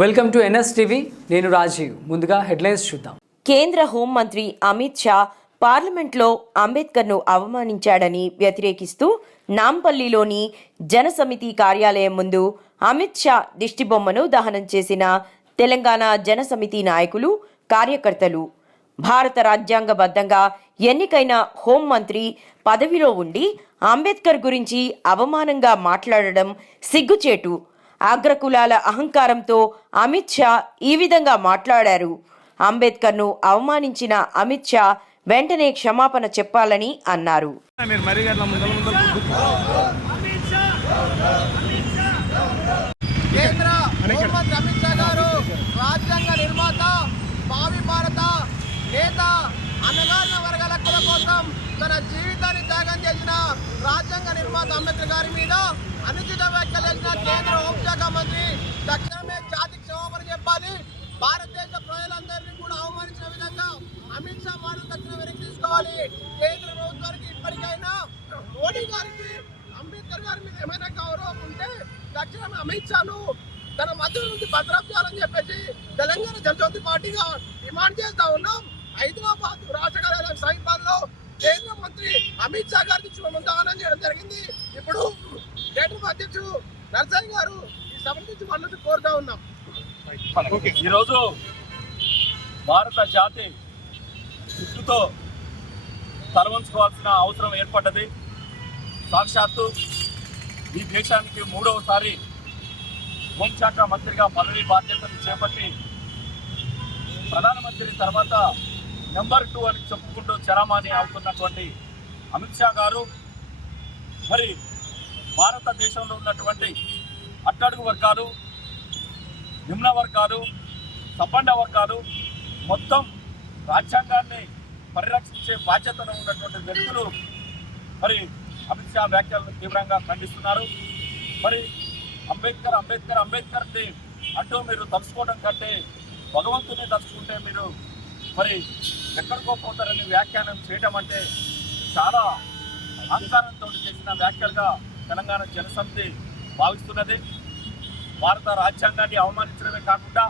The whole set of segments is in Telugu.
Welcome to NS TV. నేను రాజీవ్. ముందుగా హెడ్లైన్స్ చూద్దాం. కేంద్ర హోంమంత్రి అమిత్ షా పార్లమెంట్లో అంబేద్కర్ను అవమానించాడని వ్యతిరేకిస్తూ నాంపల్లిలోని జనసమితి కార్యాలయం ముందు అమిత్ షా దిష్టిబొమ్మను దహనం చేసిన తెలంగాణ జనసమితి నాయకులు, కార్యకర్తలు. భారత రాజ్యాంగబద్ధంగా ఎన్నికైన హోంమంత్రి పదవిలో ఉండి అంబేద్కర్ గురించి అవమానంగా మాట్లాడడం సిగ్గుచేటు. అగ్రకులాల అహంకారంతో అమిత్ షా ఈ విధంగా మాట్లాడారు. అంబేద్కర్ను అవమానించిన అమిత్ షా వెంటనే క్షమాపణ చెప్పాలని అన్నారు. కేంద్ర హోంమంత్రి అమిత్ షా గారు రాజ్యాంగ నిర్మాత, భావి భారత నేత, అణగారిన వర్గాల హక్కుల కోసం తన జీవితాన్ని త్యాగం చేసిన రాజ్యాంగ నిర్మాత అంబేద్కర్ గారి మీద అనుచిత వ్యాఖ్యలు చేసిన కేంద్ర హోంశాఖ మంత్రి తక్షణమే జాతికి క్షమాపణ చెప్పాలి. భారతదేశ ప్రజలందరినీ కూడా అవమానించిన విధంగా అమిత్ షా మాటలు తక్షణ వెనక్కి తీసుకోవాలి. కేంద్ర ప్రభుత్వానికి ఇప్పటికైనా మోడీ గారికి అంబేద్కర్ గారి మీద ఏమైనా గౌరవం ఉంటే తక్షణమే అమిత్ షాను తన మధ్య నుంచి భద్రం చేయాలని చెప్పేసి తెలంగాణ జనసమితి పార్టీగా డిమాండ్ చేస్తా ఉన్నాం. హైదరాబాద్ రాష్ట్ర కార్యాలయం సమీపంలో కేంద్ర మంత్రి అమిత్ షా గారికి దహనం చేయడం జరిగింది. ఇప్పుడు కేంద్ర అధ్యక్షుడు నర్సయ్య గారు ఈ సభ నుంచి మళ్ళీ కోరుతా ఉన్నాం. ఈరోజు భారత జాతి సిగ్గుతో తలవంచుకోవాల్సిన అవసరం ఏర్పడ్డది. సాక్షాత్తు ఈ దేశానికి 3వసారి హోంశాఖ మంత్రిగా పదవి బాధ్యతలు చేపట్టి ప్రధానమంత్రి తర్వాత నెంబర్ 2 అని చెప్పుకుంటూ చరమాని అవుతున్నటువంటి అమిత్ షా గారు మరి భారతదేశంలో ఉన్నటువంటి అట్టడుగు వర్గాలు, నిమ్న వర్గాలు, సబ్బండ వర్గాలు, మొత్తం రాజ్యాంగాన్ని పరిరక్షించే బాధ్యతను ఉన్నటువంటి వ్యక్తులు మరి అమిత్ షా వ్యాఖ్యలను తీవ్రంగా ఖండిస్తున్నారు. మరి అంబేద్కర్ అంబేద్కర్ అంబేద్కర్ని అంటూ మీరు తలుచుకోవడం కంటే భగవంతుని తలుచుకుంటే మీరు మరి ఎక్కడికో పోతారని వ్యాఖ్యానం చేయడం అంటే చాలా అహంకారంతో చేసిన వ్యాఖ్యలుగా తెలంగాణ జనసమితి భావిస్తున్నది. భారత రాజ్యాంగాన్ని అవమానించడమే కాకుండా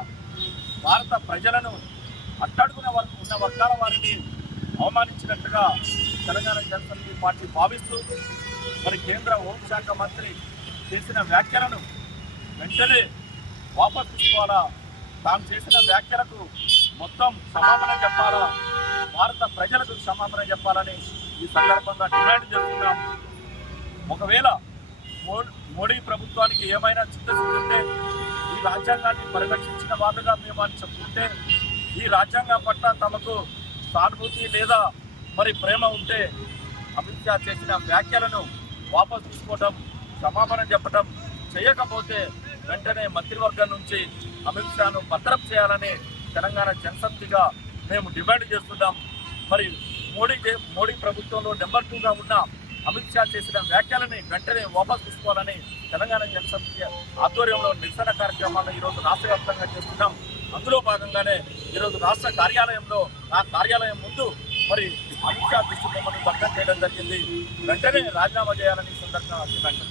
భారత ప్రజలను అట్టడుగున ఉన్న వర్గాల వారిని అవమానించినట్టుగా తెలంగాణ జనసమితి పార్టీ భావిస్తూ మరి కేంద్ర హోంశాఖ మంత్రి చేసిన వ్యాఖ్యలను వెంటనే వాపసు తీసుకోవాలా, తాము చేసిన వ్యాఖ్యలకు మొత్తం క్షమాపణ చెప్పాలా, భారత ప్రజలకు క్షమాపణ చెప్పాలని ఈ సందర్భంగా డిమాండ్ చేస్తున్నాం. ఒకవేళ మోడీ ప్రభుత్వానికి ఏమైనా చిత్తశుద్ధి ఉంటే, ఈ రాజ్యాంగాన్ని పరిరక్షించిన వాళ్ళుగా మేము అని చెప్పుకుంటే, ఈ రాజ్యాంగం పట్ల తమకు సానుభూతి లేదా మరి ప్రేమ ఉంటే అమిత్ షా చేసిన వ్యాఖ్యలను వాపసు తీసుకోవడం, క్షమాపణ చెప్పడం చేయకపోతే వెంటనే మంత్రివర్గం నుంచి అమిత్ షాను భద్రం చేయాలని తెలంగాణ జనసమితిగా మేము డిమాండ్ చేస్తున్నాం. మరి మోడీ ప్రభుత్వంలో నెంబర్ 2గా ఉన్న అమిత్ షా చేసిన వ్యాఖ్యలని వెంటనే వాపసు తీసుకోవాలని తెలంగాణ జనసమితి ఆధ్వర్యంలో నిరసన కార్యక్రమాలను ఈరోజు రాష్ట్ర వ్యాప్తంగా చేస్తున్నాం. అందులో భాగంగానే ఈరోజు రాష్ట్ర కార్యాలయంలో ఆ కార్యాలయం ముందు మరి అమిత్ షా దిష్టిబొమ్మను భద్రం చేయడం జరిగింది. వెంటనే రాజీనామా చేయాలని సందర్భంగా డిమాండ్